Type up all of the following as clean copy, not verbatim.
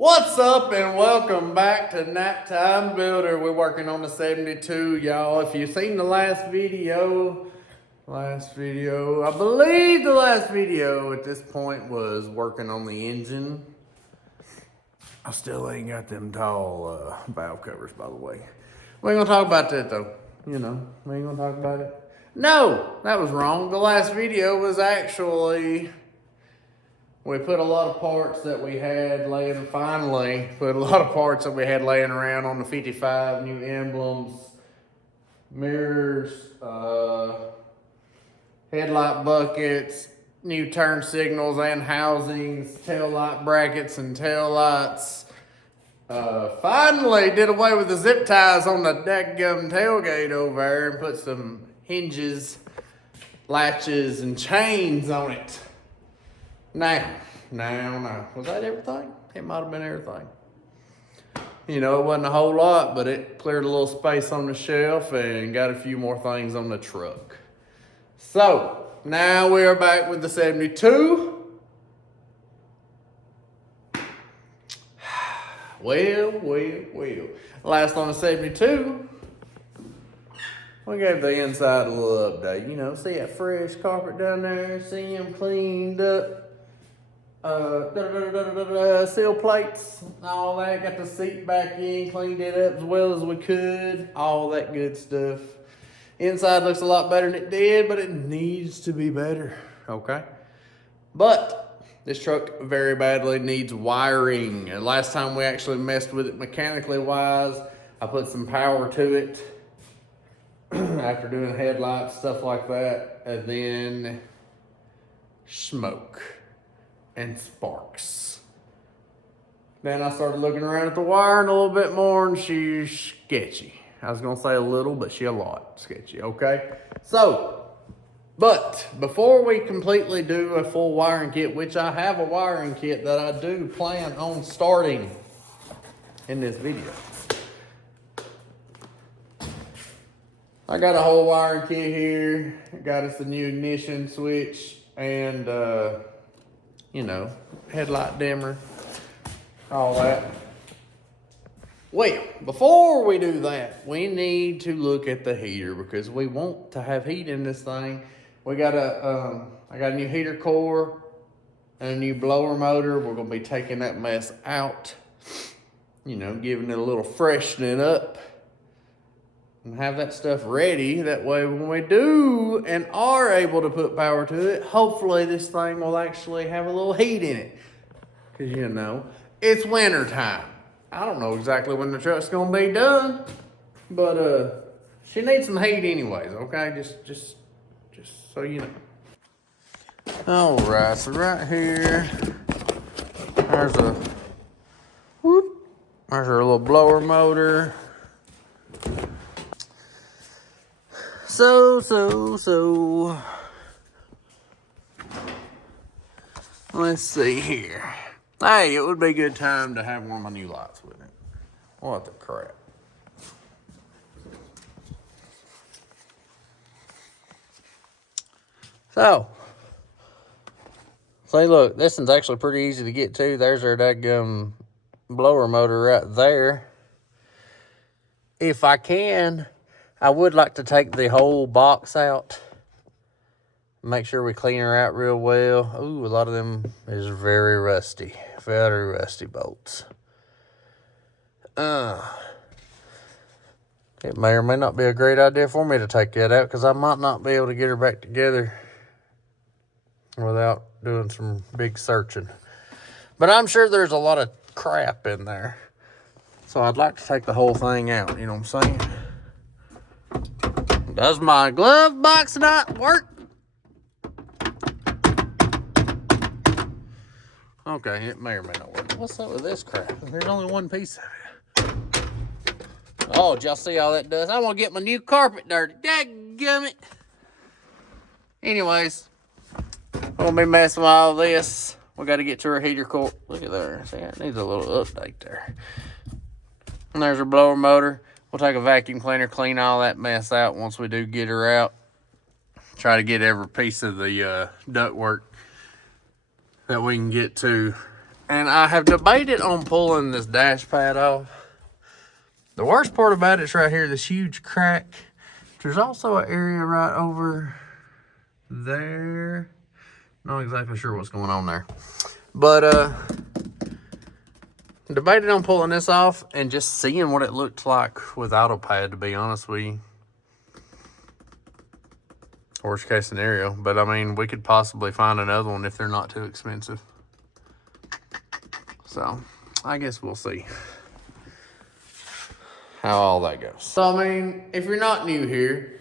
What's up and welcome back to Nighttime Builder. We're working on the 72, y'all. If you've seen the last video, I believe the last video at this point was working on the engine. I still ain't got them tall valve covers, by the way. We ain't gonna talk about that though. We ain't gonna talk about it. No, that was wrong. The last video was actually, we put a lot of parts that we had laying around on the 55, new emblems, mirrors, headlight buckets, new turn signals and housings, tail light brackets and tail lights. Finally did away with the zip ties on the dadgum tailgate over there and put some hinges, latches, and chains on it. Now, was that everything? It might have been everything. You know, it wasn't a whole lot, but it cleared a little space on the shelf and got a few more things on the truck. So, now we are back with the 72. Well. Last on the 72, we gave the inside a little update. You know, see that fresh carpet down there? See them cleaned up? Seal plates, all that. Got the seat back in, cleaned it up as well as we could. All that good stuff. Inside looks a lot better than it did, but it needs to be better, okay? But this truck very badly needs wiring. And last time we actually messed with it mechanically wise, I put some power to it after doing headlights, stuff like that, and then smoke and sparks. Then I started looking around at the wiring a little bit more, and she's sketchy. I was gonna say a little, but she a lot sketchy, okay? So, but before we completely do a full wiring kit, which I have a wiring kit that I do plan on starting in this video. I got a whole wiring kit here. I got us a new ignition switch and you know, headlight dimmer, all that. Well, before we do that, we need to look at the heater because we want to have heat in this thing. We got I got a new heater core and a new blower motor. We're gonna be taking that mess out, you know, giving it a little freshening up and have that stuff ready. That way when we do and are able to put power to it, hopefully this thing will actually have a little heat in it. Cause you know, it's winter time. I don't know exactly when the truck's gonna be done, but she needs some heat anyways, okay? Just so you know. All right, so right here, there's our little blower motor. So, let's see here. Hey, it would be a good time to have one of my new lights with it. What the crap. So, see, look, this one's actually pretty easy to get to. There's our dadgum blower motor right there. If I can, I would like to take the whole box out. Make sure we clean her out real well. Ooh, a lot of them is very rusty bolts. It may or may not be a great idea for me to take that out because I might not be able to get her back together without doing some big searching. But I'm sure there's a lot of crap in there. So I'd like to take the whole thing out, you know what I'm saying? Does my glove box not work? Okay, it may or may not work. What's up with this crap? There's only one piece of it. Oh, did y'all see all that does? I want to get my new carpet dirty. Dadgummit. Anyways, I'm going to be messing with all this. We got to get to our heater core. Look at there. See, it needs a little update there. And there's our blower motor. We'll take a vacuum cleaner, clean all that mess out once we do get her out. Try to get every piece of the ductwork that we can get to And I have debated on pulling this dash pad off. The worst part about it's right here, this huge crack. There's also an area right over there. Not exactly sure what's going on there. But debated on pulling this off and just seeing what it looked like without a pad, to be honest with you. Worst case scenario. But I mean, we could possibly find another one if they're not too expensive. So, I guess we'll see how all that goes. So, I mean, if you're not new here,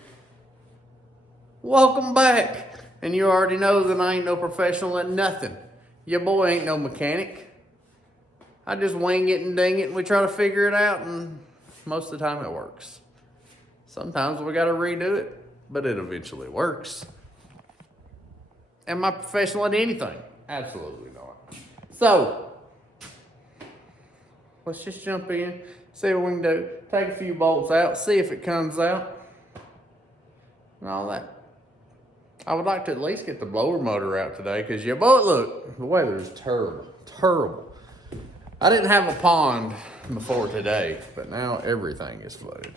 welcome back. And you already know that I ain't no professional at nothing. Your boy ain't no mechanic. I just wing it and ding it, and we try to figure it out, and most of the time it works. Sometimes we gotta redo it, but it eventually works. Am I professional at anything? Absolutely not. So, let's just jump in, see what we can do. Take a few bolts out, see if it comes out, and all that. I would like to at least get the blower motor out today, because your boy, look, the weather is terrible, terrible. I didn't have a pond before today, but now everything is flooded.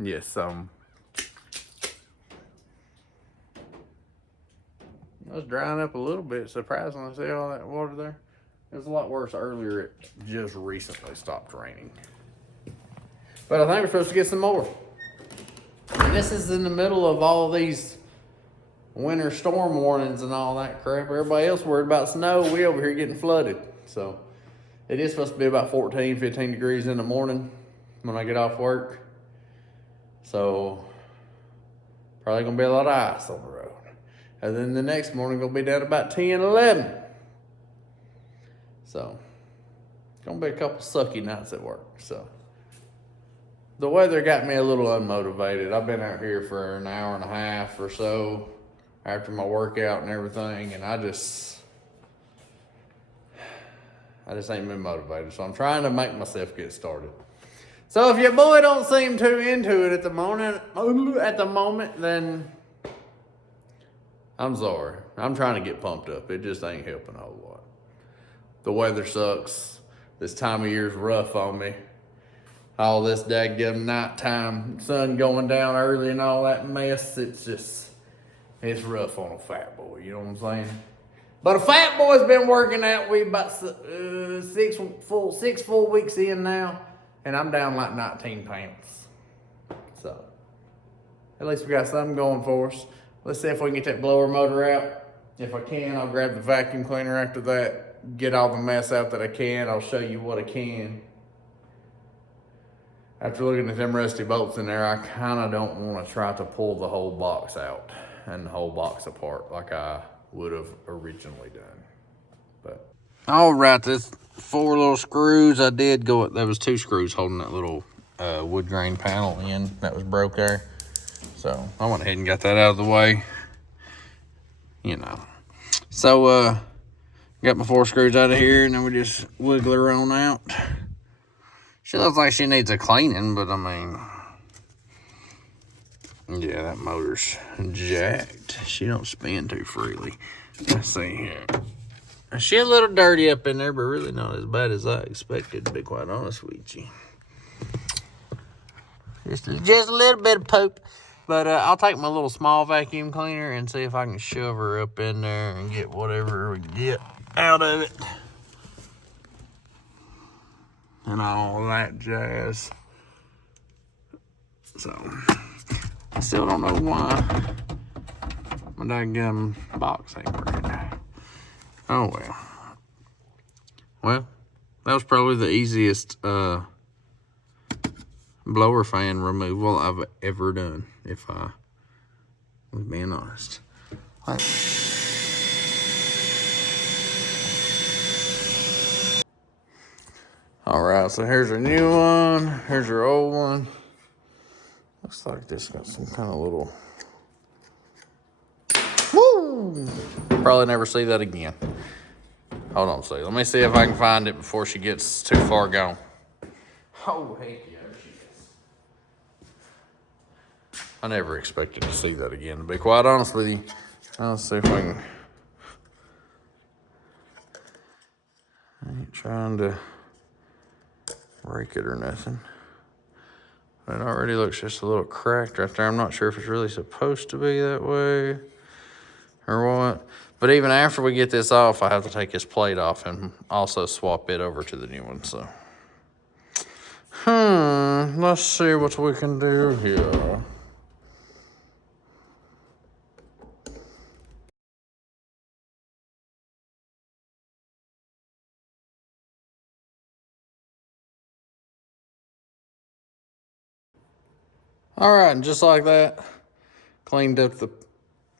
Yes, I was drying up a little bit, surprisingly. See all that water there? It was a lot worse earlier. It just recently stopped raining. But I think we're supposed to get some more. And this is in the middle of all these winter storm warnings and all that crap. Everybody else worried about snow. We over here getting flooded. So it is supposed to be about 14, 15 degrees in the morning when I get off work. So probably gonna be a lot of ice on the road. And then the next morning gonna be down to about 10, 11. So it's gonna be a couple sucky nights at work. So the weather got me a little unmotivated. I've been out here for an hour and a half or so after my workout and everything, and I just ain't been motivated. So I'm trying to make myself get started. So if your boy don't seem too into it at the moment, then I'm sorry. I'm trying to get pumped up. It just ain't helping a whole lot. The weather sucks. This time of year's rough on me. All this daggum nighttime, sun going down early and all that mess, it's rough on a fat boy, you know what I'm saying? But a fat boy's been working out. We about 6 full weeks in now, and I'm down like 19 pounds. So, at least we got something going for us. Let's see if we can get that blower motor out. If I can, I'll grab the vacuum cleaner after that, get all the mess out that I can. I'll show you what I can. After looking at them rusty bolts in there, I kind of don't want to try to pull the whole box out and the whole box apart like I would have originally done. But all right, this 4 little screws I did go. There was 2 screws holding that little wood grain panel in that was broke there. So I went ahead and got that out of the way. You know. So got my 4 screws out of here, and then we just wiggle her on out. She looks like she needs a cleaning, but I mean, yeah, that motor's jacked. She don't spin too freely. Let's see here. She a little dirty up in there, but really not as bad as I expected, to be quite honest with you. Just a little bit of poop. But I'll take my little small vacuum cleaner and see if I can shove her up in there and get whatever we get out of it. And all that jazz. So, I still don't know why my daggum box ain't working. Oh well. Well, that was probably the easiest blower fan removal I've ever done, if I was being honest. Alright, so here's our new one. Here's our old one. Looks like this got some kind of little... Woo! Probably never see that again. Hold on a second. Let me see if I can find it before she gets too far gone. Oh, heck yeah, there she is. I never expected to see that again, to be quite honest with you. Let's see if we can trying to break it or nothing. It already looks just a little cracked right there. I'm not sure if it's really supposed to be that way or what. But even after we get this off, I have to take this plate off and also swap it over to the new one, so. Let's see what we can do here. All right, and just like that, cleaned up the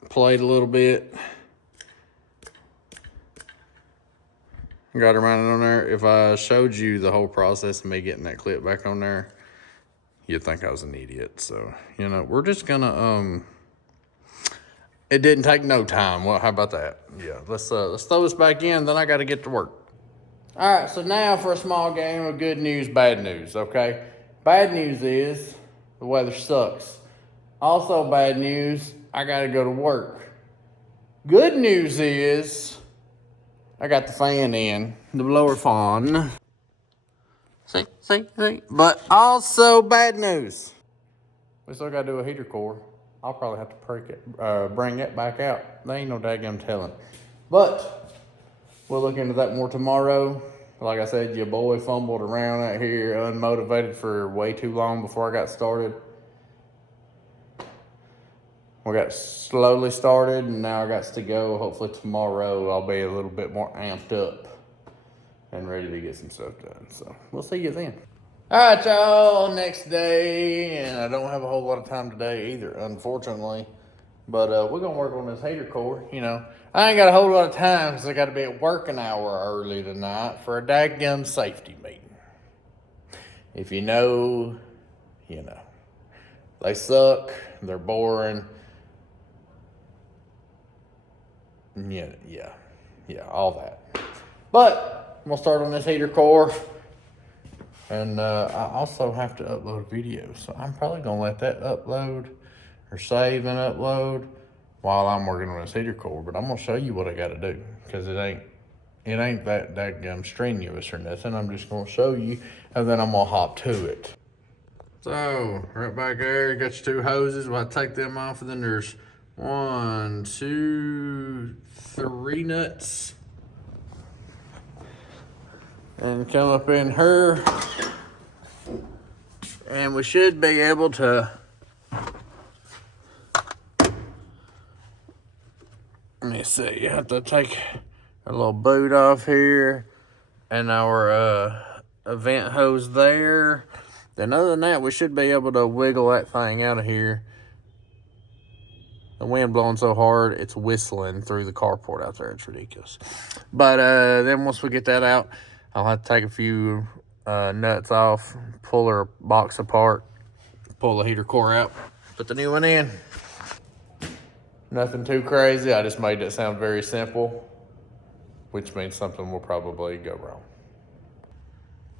plate a little bit. Got her mounted on there. If I showed you the whole process of me getting that clip back on there, you'd think I was an idiot. So, you know, we're just gonna, it didn't take no time. Well, how about that? Yeah, let's throw this back in, then I gotta get to work. All right, so now for a small game of good news, bad news, okay? Bad news is the weather sucks. Also bad news, I gotta go to work. Good news is I got the fan in, the blower fan. See. But also bad news. We still gotta do a heater core. I'll probably have to bring it back out. There ain't no daggum telling. But we'll look into that more tomorrow. Like I said, your boy fumbled around out here unmotivated for way too long before I got started. We got slowly started and now I got to go. Hopefully tomorrow I'll be a little bit more amped up and ready to get some stuff done. So we'll see you then. All right, y'all, next day, and I don't have a whole lot of time today either, unfortunately. But we're gonna work on this heater core, you know. I ain't got a whole lot of time because I gotta be at work an hour early tonight for a dadgum safety meeting. If you know, you know. They suck, they're boring. Yeah, all that. But I'm gonna start on this heater core. And I also have to upload videos, so I'm probably gonna let that upload or save and upload while I'm working on this heater core. But I'm gonna show you what I gotta do because it ain't that daggum strenuous or nothing. I'm just gonna show you, and then I'm gonna hop to it. So right back there, you got your two hoses. Well, I take them off, and then there's 1, 2, 3 nuts. And come up in her, and we should be able to, let me see, you have to take a little boot off here and our vent hose there. Then other than that, we should be able to wiggle that thing out of here. The wind blowing so hard, it's whistling through the carport out there. It's ridiculous. But then once we get that out, I'll have to take a few nuts off, pull her box apart, pull the heater core out, put the new one in. Nothing too crazy. I just made it sound very simple, which means something will probably go wrong.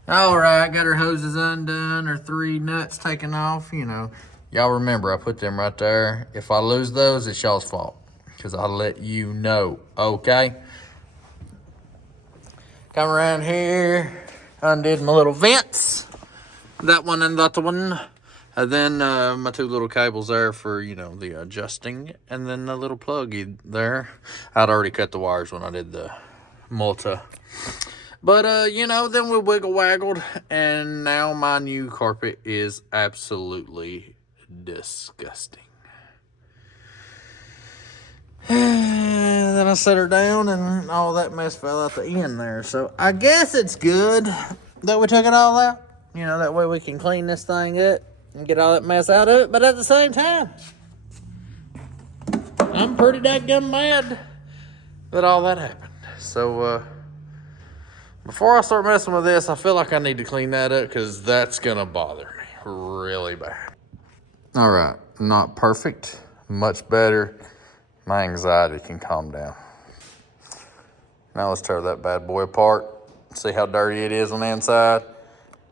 All right, got her hoses undone, her 3 nuts taken off, you know. Y'all remember, I put them right there. If I lose those, it's y'all's fault, because I'll let you know, okay? Come around here, undid my little vents. That one and that one. And then my 2 little cables there for, you know, the adjusting. And then the little plug there. I'd already cut the wires when I did the multi. But, you know, then we wiggle-waggled. And now my new carpet is absolutely disgusting. And then I set her down and all that mess fell out the end there. So I guess it's good that we took it all out. You know, that way we can clean this thing up and get all that mess out of it. But at the same time, I'm pretty daggum mad that all that happened. So before I start messing with this, I feel like I need to clean that up because that's going to bother me really bad. All right, not perfect, much better. My anxiety can calm down. Now let's tear that bad boy apart. See how dirty it is on the inside.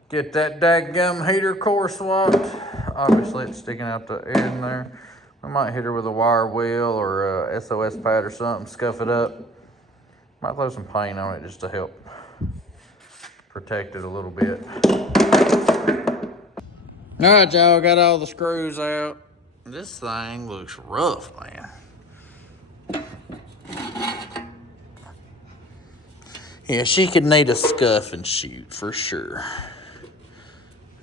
Get that daggum heater core swapped. Obviously it's sticking out the end there. I might hit her with a wire wheel or a SOS pad or something, scuff it up. Might throw some paint on it just to help protect it a little bit. All right, y'all, got all the screws out. This thing looks rough, man. Yeah, she could need a scuff and shoot for sure.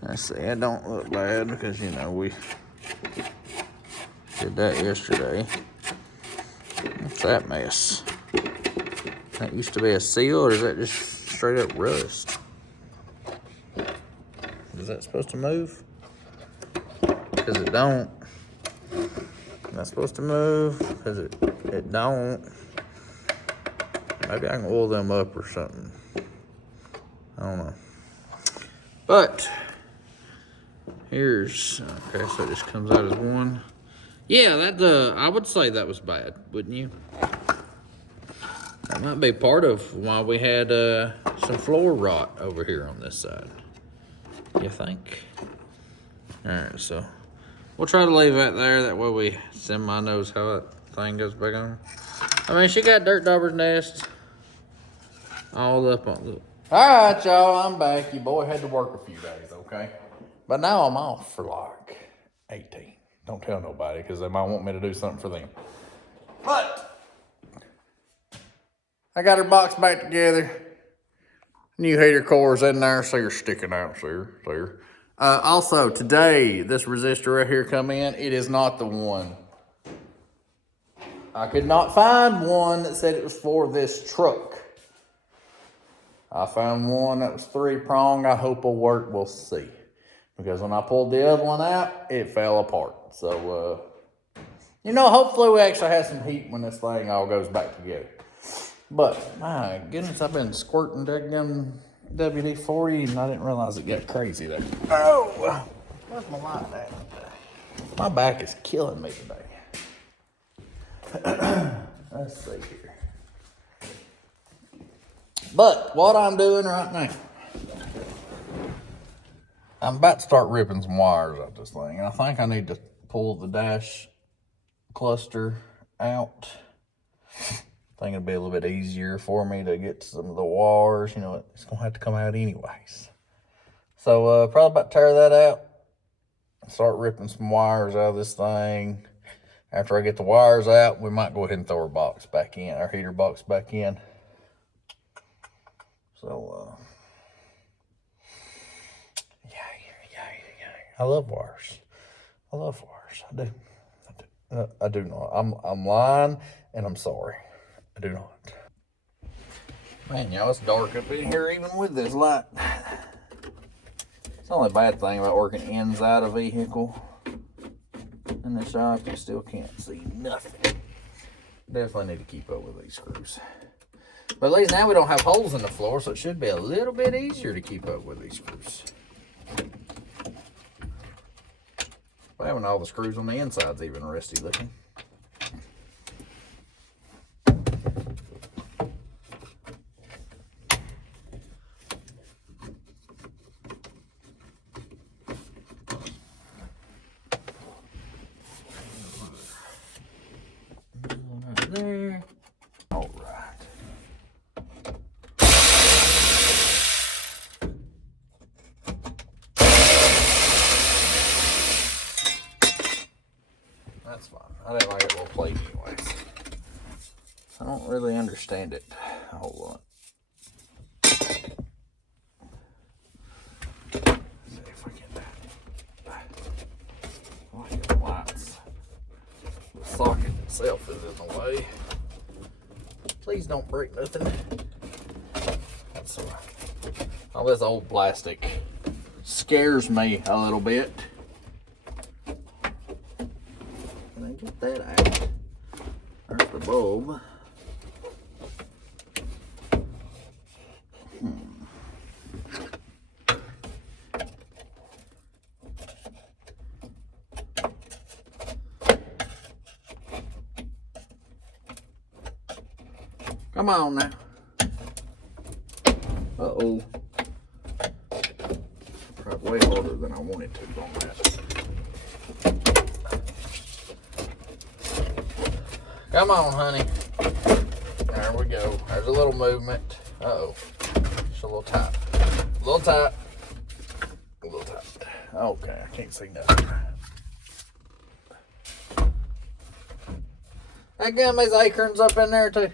Let's see, it don't look bad because, you know, we did that yesterday. What's that mess? That used to be a seal, or is that just straight up rust? Is that supposed to move? Because it don't. Not supposed to move because it don't. Maybe I can oil them up or something. I don't know. But here's, okay, so it just comes out as one. Yeah, that I would say that was bad, wouldn't you? That might be part of why we had some floor rot over here on this side. You think? All right, so we'll try to leave that there. That way we semi knows how that thing goes back on. I mean, she got dirt dauber's nest all up on the. All right, y'all, I'm back. Your boy had to work a few days, okay? But now I'm off for like 18. Don't tell nobody because they might want me to do something for them. But I got her box back together. New heater core's in there, so you're sticking out, see her. Also, today, this resistor right here come in. It is not the one. I could not find one that said it was for this truck. I found one that was 3-prong. I hope it'll work. We'll see. Because when I pulled the other one out, it fell apart. So, you know, hopefully we actually have some heat when this thing all goes back together. But, my goodness, I've been squirting daggum WD-40 and I didn't realize it got crazy there. Oh, where's my line at? My back is killing me today. Let's see here. But what I'm doing right now, I'm about to start ripping some wires out this thing. And I think I need to pull the dash cluster out. I think it'll be a little bit easier for me to get some of the wires. You know, it's going to have to come out anyways. So probably about to tear that out. Start ripping some wires out of this thing. After I get the wires out, we might go ahead and throw our box back in, our heater box back in. So, yeah. I love wires. I love wires. I do not. I'm lying, and I'm sorry. I do not. Man, y'all, it's dark up in here even with this light. It's the only bad thing about working inside a vehicle in the shop. You still can't see nothing. Definitely need to keep up with these screws. But at least now we don't have holes in the floor, so it should be a little bit easier to keep up with these screws. But having all the screws on the inside's even rusty looking. There. All right. That's fine. I didn't like it little plate anyways. I don't really understand it a whole lot. Let's see if we get that. I like the lights. The socket itself is in the way. Please don't break nothing. That's all right. All this old plastic scares me a little bit. Can I get that out? There's the bulb. Come on now. Uh-oh. Probably way harder than I wanted to on that. Come on, honey. There we go. There's a little movement. Uh-oh. It's a little tight. A little tight. A little tight. Okay, I can't see nothing. I got these acorns up in there too.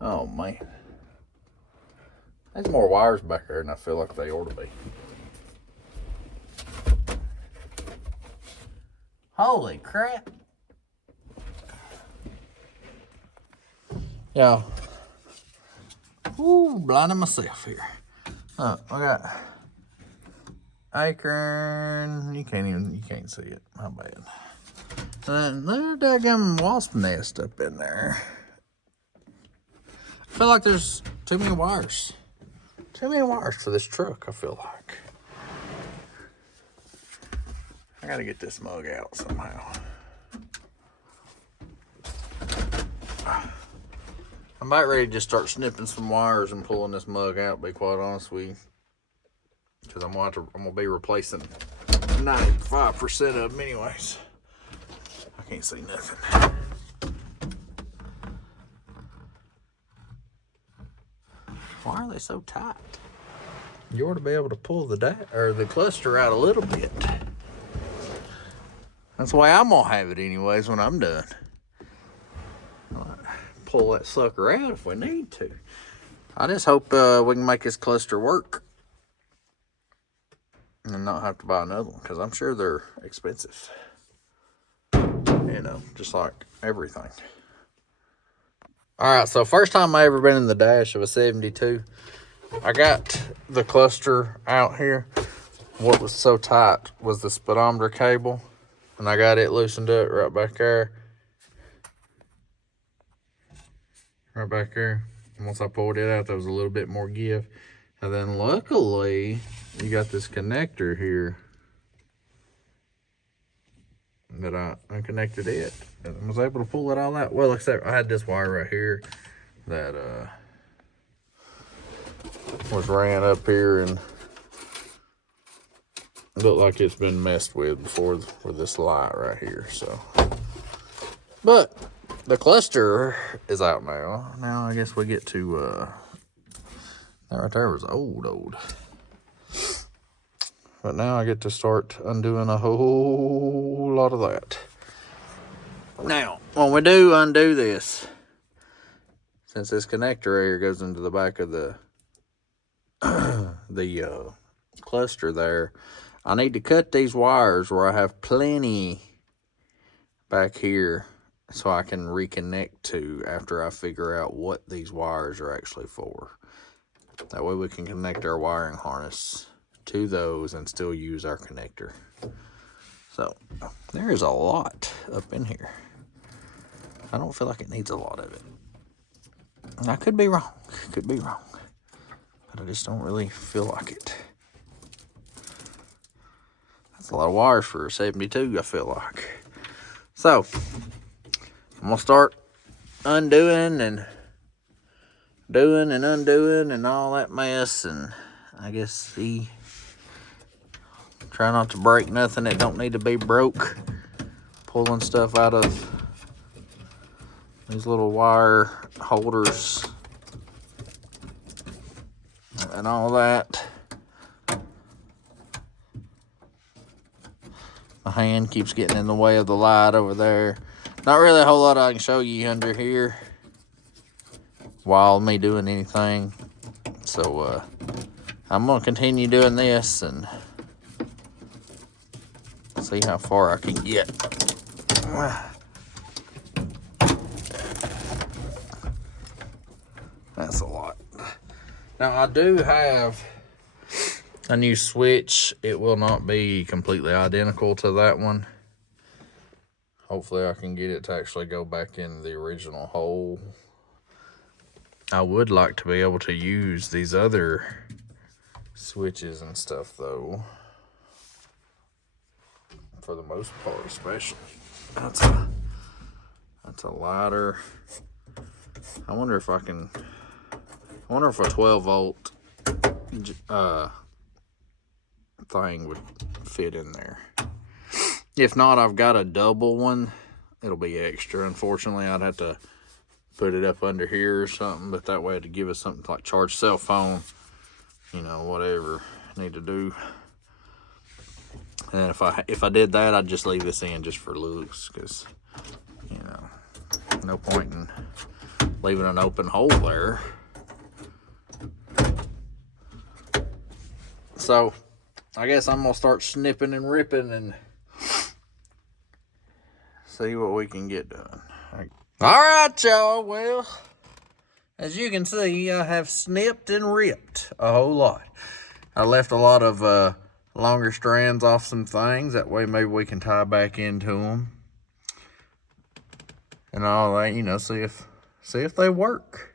Oh man. There's more wires back there than I feel like they ought to be. Holy crap. Yeah. Ooh, blinding myself here. I got acorn. You can't see it. My bad. And there's a daggum wasp nest up in there. I feel like there's too many wires. Too many wires for this truck, I feel like. I gotta get this mug out somehow. I'm about ready to just start snipping some wires and pulling this mug out, to be quite honest with you. Because I'm gonna be replacing 95% of them anyways. I can't see nothing. Why are they so tight? You ought to be able to pull the cluster out a little bit. That's the way I'm gonna have it anyways when I'm done. Pull that sucker out if we need to. I just hope we can make this cluster work and not have to buy another one, because I'm sure they're expensive. You know, just like everything. All right, so first time I ever been in the dash of a 72. I got the cluster out here. What was so tight was the speedometer cable, and I got it loosened up right back there. Right back there. And once I pulled it out, there was a little bit more give. And then luckily, you got this connector here that I unconnected it and was able to pull it all out. Well, except I had this wire right here that was ran up here and looked like it's been messed with before for this light right here. So, but the cluster is out now. Now I guess we get to that right there was old. But now I get to start undoing a whole lot of that. Now, when we do undo this, since this connector here goes into the back of the cluster there, I need to cut these wires where I have plenty back here so I can reconnect to after I figure out what these wires are actually for. That way we can connect our wiring harness to those and still use our connector. So there is a lot up in here. I don't feel like it needs a lot of it. I could be wrong, but I just don't really feel like it. That's a lot of wires for a 72, I feel like. So I'm gonna start undoing and doing and undoing and all that mess, and I guess try not to break nothing that don't need to be broke. Pulling stuff out of these little wire holders and all that. My hand keeps getting in the way of the light over there. Not really a whole lot I can show you under here while me doing anything. So I'm gonna continue doing this and see how far I can get. That's a lot. Now I do have a new switch. It will not be completely identical to that one. Hopefully I can get it to actually go back in the original hole. I would like to be able to use these other switches and stuff though. For the most part, especially. That's a lighter. I wonder if a 12 volt thing would fit in there. If not, I've got a double one. It'll be extra. Unfortunately, I'd have to put it up under here or something, but that way to give us something like charge cell phone you know, whatever I need to do. And if I did that, I'd just leave this in just for looks, because, you know, no point in leaving an open hole there. So I guess I'm gonna start snipping and ripping and see what we can get done. All right, y'all. Well, as you can see, I have snipped and ripped a whole lot. I left a lot of longer strands off some things. That way maybe we can tie back into them. And all that, you know, see if they work.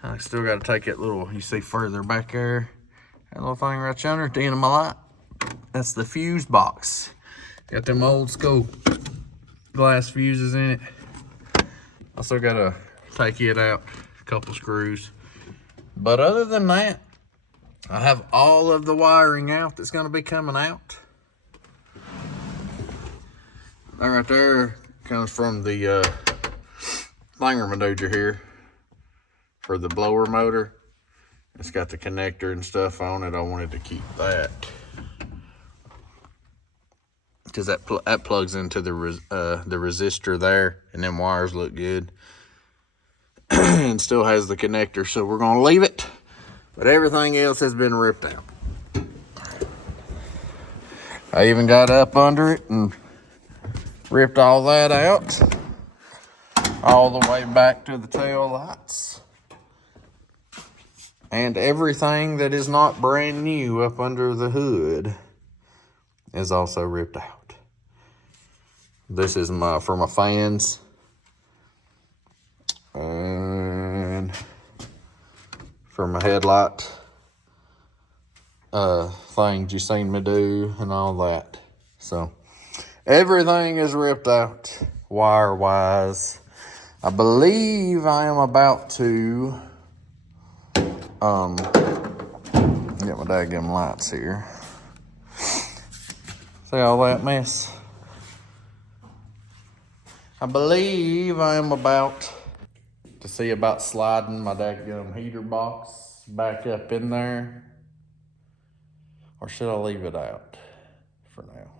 I still got to take that little, you see further back there, that little thing right yonder at the end of my light. That's the fuse box. Got them old school glass fuses in it. I still got to take it out, a couple screws. But other than that, I have all of the wiring out that's going to be coming out. That right there comes from the thingamajigger here for the blower motor. It's got the connector and stuff on it. I wanted to keep that because that plugs into the resistor there, and them wires look good. And still has the connector, so we're gonna leave it. But everything else has been ripped out. I even got up under it and ripped all that out, all the way back to the tail lights. And everything that is not brand new up under the hood is also ripped out. This is for my fans. And for my headlight things you seen me do and all that. So everything is ripped out wire wise. I believe I am about to get my daggum lights here. See all that mess? I believe I am about to see about sliding my daggum heater box back up in there. Or should I leave it out for now?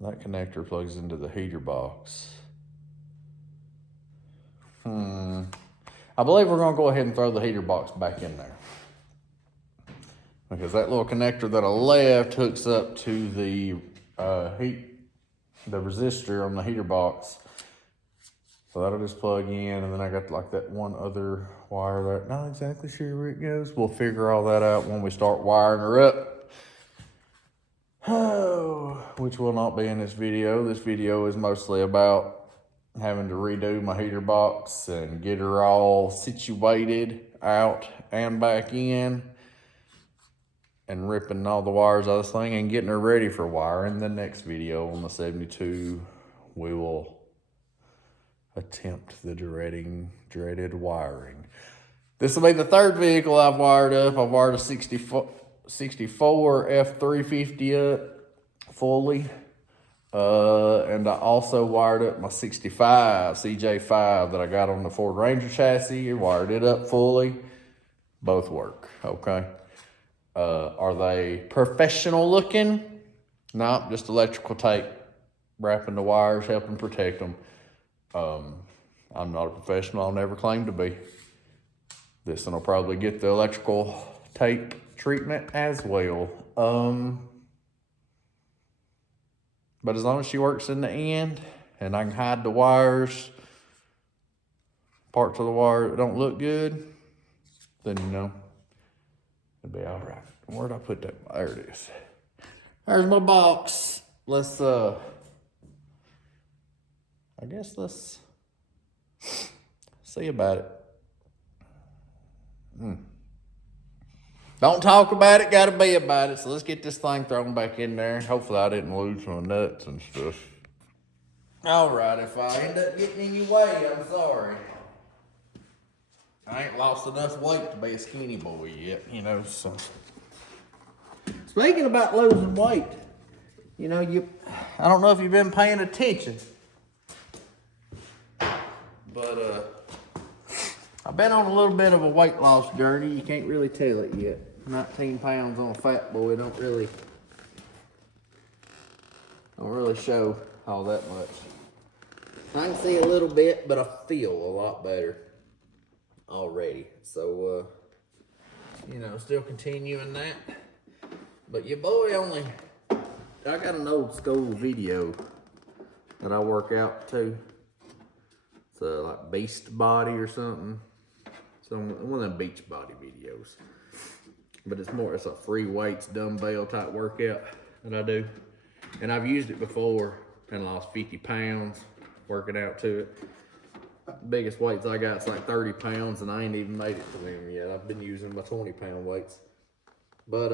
That connector plugs into the heater box. I believe we're gonna go ahead and throw the heater box back in there, because that little connector that I left hooks up to the resistor on the heater box. So that'll just plug in, and then I got like that one other wire there. Not exactly sure where it goes. We'll figure all that out when we start wiring her up. Oh, which will not be in this video. This video is mostly about having to redo my heater box and get her all situated out and back in, and ripping all the wires out of this thing and getting her ready for wiring. The next video on the 72, we will attempt the dreaded wiring. This will be the third vehicle I've wired up. I've wired a 64 F350 up fully. And I also wired up my 65 CJ5 that I got on the Ford Ranger chassis. Wired it up fully. Both work, okay? Are they professional looking? No, just electrical tape wrapping the wires, helping protect them. I'm not a professional. I'll never claim to be. This one will probably get the electrical tape treatment as well. But as long as she works in the end and I can hide the wires, parts of the wire that don't look good, then, you know, it'll be all right. Where'd I put that? There it is. There's my box. Let's see about it. Don't talk about it, gotta be about it. So let's get this thing thrown back in there. Hopefully I didn't lose my nuts and stuff. All right, if I end up getting in your way, I'm sorry. I ain't lost enough weight to be a skinny boy yet, you know, so. Speaking about losing weight, you know, I don't know if you've been paying attention, but I've been on a little bit of a weight loss journey. You can't really tell it yet. 19 pounds on a fat boy don't really show all that much. I can see a little bit, but I feel a lot better already. So, you know, still continuing that. But your boy I got an old school video that I work out to. It's like Beast Body or something. One of them beach body videos. But it's a free weights, dumbbell type workout that I do. And I've used it before and lost 50 pounds working out to it. The biggest weights I got is like 30 pounds and I ain't even made it to them yet. I've been using my 20-pound weights. But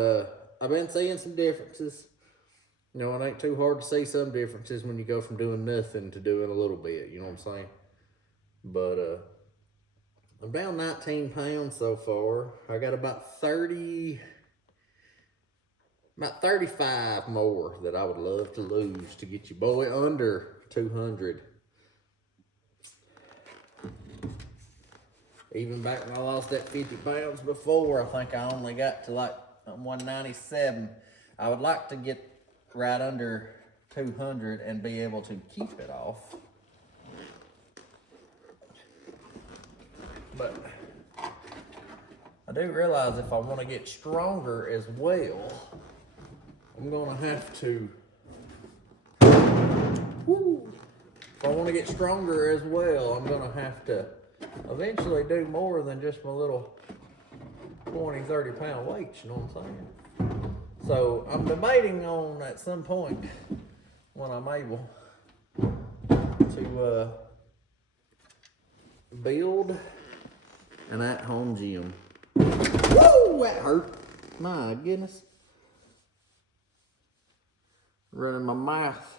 I've been seeing some differences. You know, it ain't too hard to see some differences when you go from doing nothing to doing a little bit, you know what I'm saying? But I'm down 19 pounds so far. I got about 35 more that I would love to lose to get your boy under 200. Even back when I lost that 50 pounds before, I think I only got to like 197. I would like to get right under 200 and be able to keep it off. But I do realize if I want to get stronger as well, I'm gonna have to, if I want to get stronger as well, I'm gonna have to eventually do more than just my little 20, 30 pound weights, you know what I'm saying? So I'm debating on at some point when I'm able to build an at-home gym. Woo, that hurt. My goodness. Running my mouth.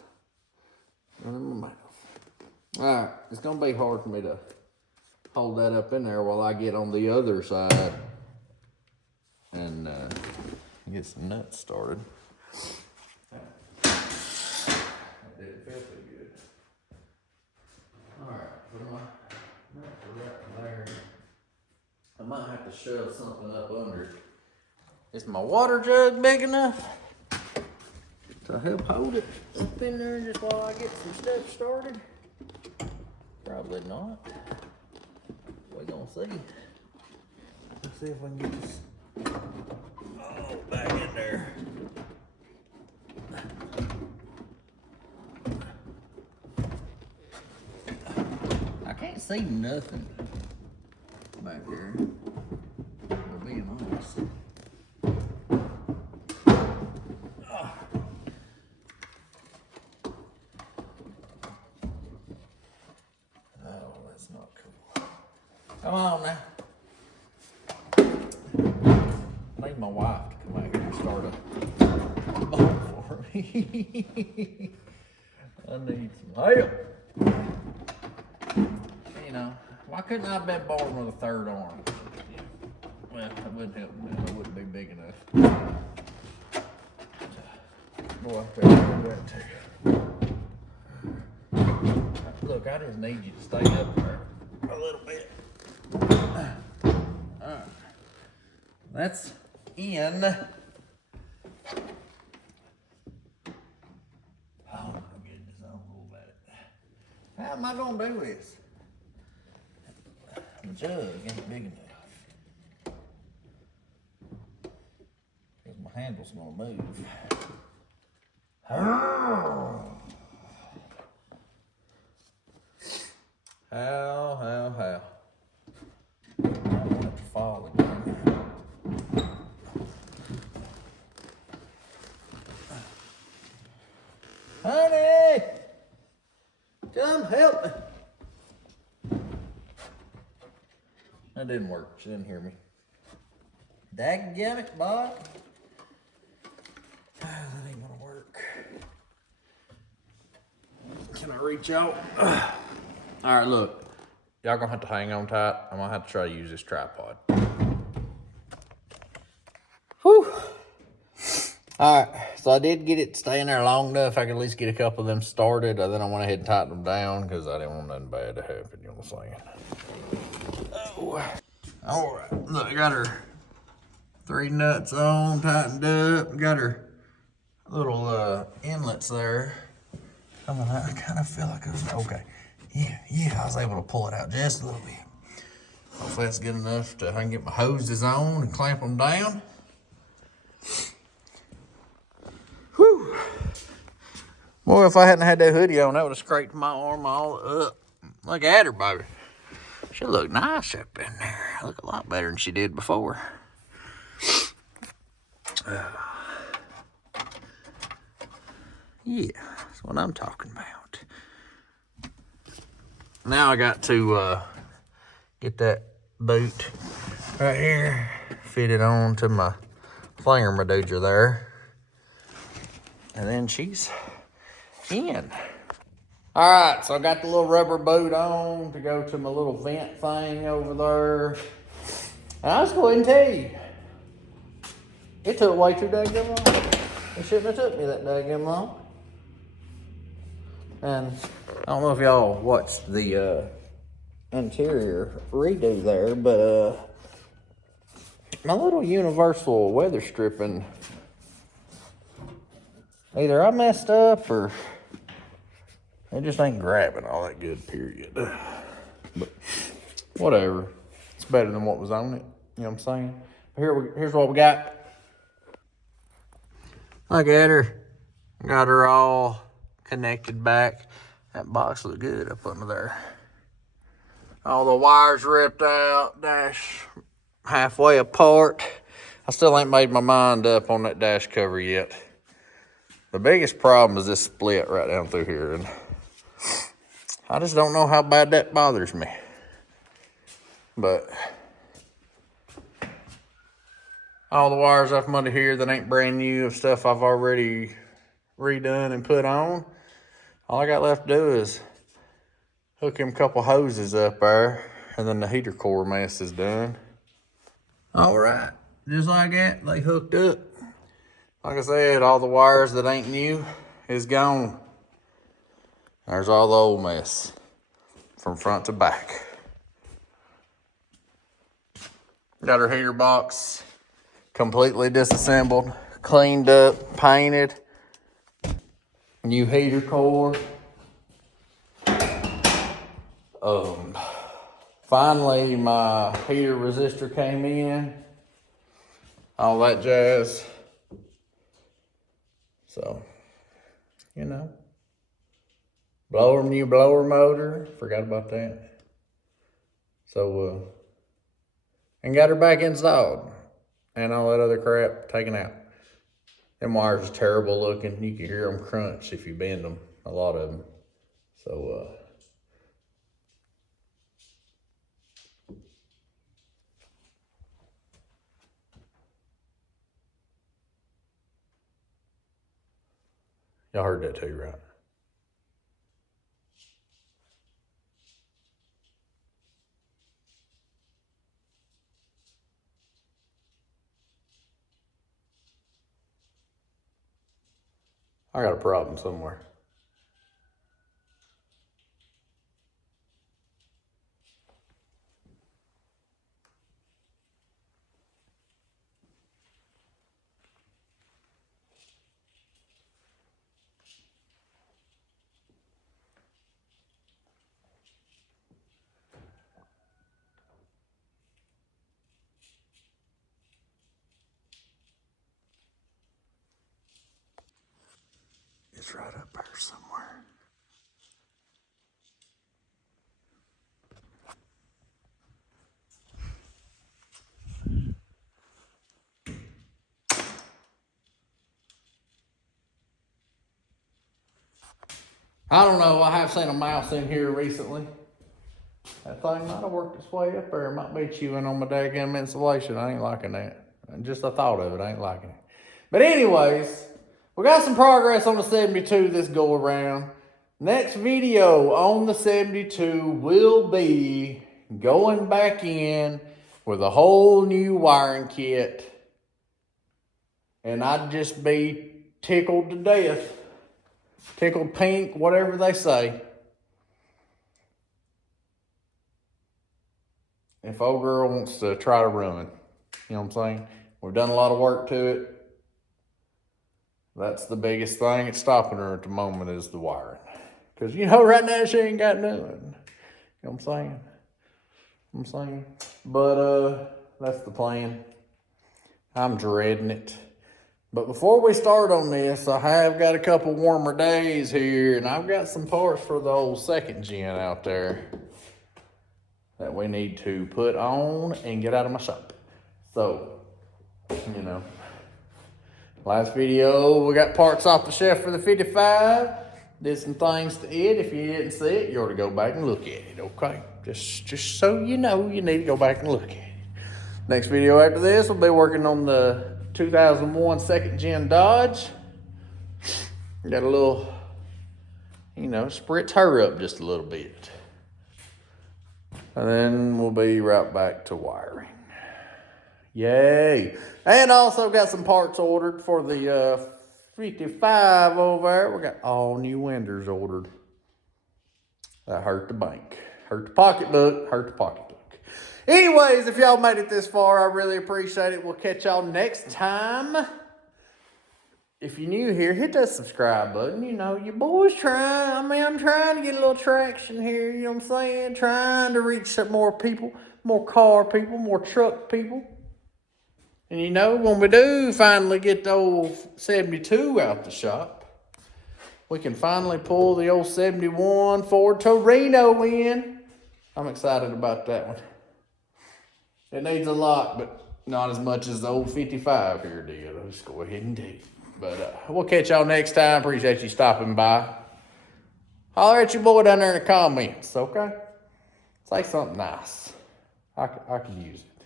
Alright, it's gonna be hard for me to hold that up in there while I get on the other side and get some nuts started. That didn't feel too good. Alright, so my nuts are right there. I might have to shove something up under. Is my water jug big enough to help hold it up in there just while I get some stuff started? Probably not. We're gonna see. Let's see if we can get this back in there. I can't see nothing back there, for being honest. Oh, that's not cool. Come on now. I need my wife to come out here and start a boat for me. I need some help. You know, why couldn't I have been born with a third arm? Well, that wouldn't help me. It wouldn't be big enough. Boy, I better do that too. Look, I just need you to stay up there a little bit. Alright. That's in. Oh my goodness, I don't know about it. How am I gonna do this? The jug ain't big enough. Because my handle's gonna move. How? I don't want it to fall again. Honey! Come help me. That didn't work. She didn't hear me. Dadgummit, boy. That ain't gonna work. Can I reach out? All right, look. Y'all gonna have to hang on tight. I'm gonna have to try to use this tripod. Whew. All right, so I did get it staying there long enough. I could at least get a couple of them started. Then I went ahead and tightened them down because I didn't want nothing bad to happen. You know what I'm saying? All right, look, I got her 3 nuts on, tightened up. Got her little inlets there coming out. I kind of feel like it was okay. Yeah, I was able to pull it out just a little bit. Hopefully that's good enough to I can get my hoses on and clamp them down. Whew. Boy, if I hadn't had that hoodie on, that would have scraped my arm all up. Look at her, baby. She look nice up in there. Look a lot better than she did before. Yeah, that's what I'm talking about. Now I got to get that boot right here fitted on to my flanger maduja there. And then she's in. All right, so I got the little rubber boot on to go to my little vent thing over there. And I was going to tell you, it took way too daggone long. It shouldn't have took me that daggone long. And I don't know if y'all watched the interior redo there, but my little universal weather stripping, either I messed up or it just ain't grabbing all that good, period. But whatever. It's better than what was on it. You know what I'm saying? Here's what we got. Look at her. Got her all connected back. That box looked good up under there. All the wires ripped out. Dash halfway apart. I still ain't made my mind up on that dash cover yet. The biggest problem is this split right down through here. And I just don't know how bad that bothers me. But all the wires up from under here that ain't brand new of stuff I've already redone and put on. All I got left to do is hook him a couple hoses up there, and then the heater core mess is done. All right, just like that, they hooked up. Like I said, all the wires that ain't new is gone. There's all the old mess from front to back. Got her heater box completely disassembled, cleaned up, painted. New heater core. Finally, my heater resistor came in. All that jazz. So, you know. New blower motor. Forgot about that. So, and got her back installed. And all that other crap taken out. Them wires are terrible looking. You can hear them crunch if you bend them. A lot of them. So, y'all heard that too, right? I got a problem somewhere. It's right up there somewhere. I don't know. I have seen a mouse in here recently. That thing might have worked its way up there. It might be chewing on my daggum insulation. I ain't liking that. Just the thought of it, I ain't liking it. But anyways, we got some progress on the 72 this go around. Next video on the 72 will be going back in with a whole new wiring kit. And I'd just be tickled to death. Tickled pink, whatever they say. if old girl wants to try to run. You know what I'm saying? We've done a lot of work to it. That's the biggest thing that's stopping her at the moment is the wiring. Because, you know, right now she ain't got none. You know what I'm saying? But, that's the plan. I'm dreading it. But before we start on this, I have got a couple warmer days here, and I've got some parts for the old second gen out there that we need to put on and get out of my shop. So, you know, last video, we got parts off the shelf for the 55. Did some things to it. If you didn't see it, you ought to go back and look at it, okay? Just so you know, you need to go back and look at it. Next video after this, we'll be working on the 2001 second gen Dodge. Got a little, you know, spritz her up just a little bit. And then we'll be right back to wiring. Yay. And also got some parts ordered for the 55 over there. We got all new windows ordered. That hurt the bank. Hurt the pocketbook. Hurt the pocketbook. Anyways, if y'all made it this far, I really appreciate it. We'll catch y'all next time. If you're new here, hit that subscribe button. You know, your boy's trying. I'm trying to get a little traction here. You know what I'm saying? Trying to reach some more people, more car people, more truck people. And you know, when we do finally get the old 72 out the shop, we can finally pull the old 71 Ford Torino in. I'm excited about that one. It needs a lot, but not as much as the old 55 here did. I'll just go ahead and do it. But we'll catch y'all next time. Appreciate you stopping by. Holler at your boy down there in the comments, okay? Say something nice. I could use it.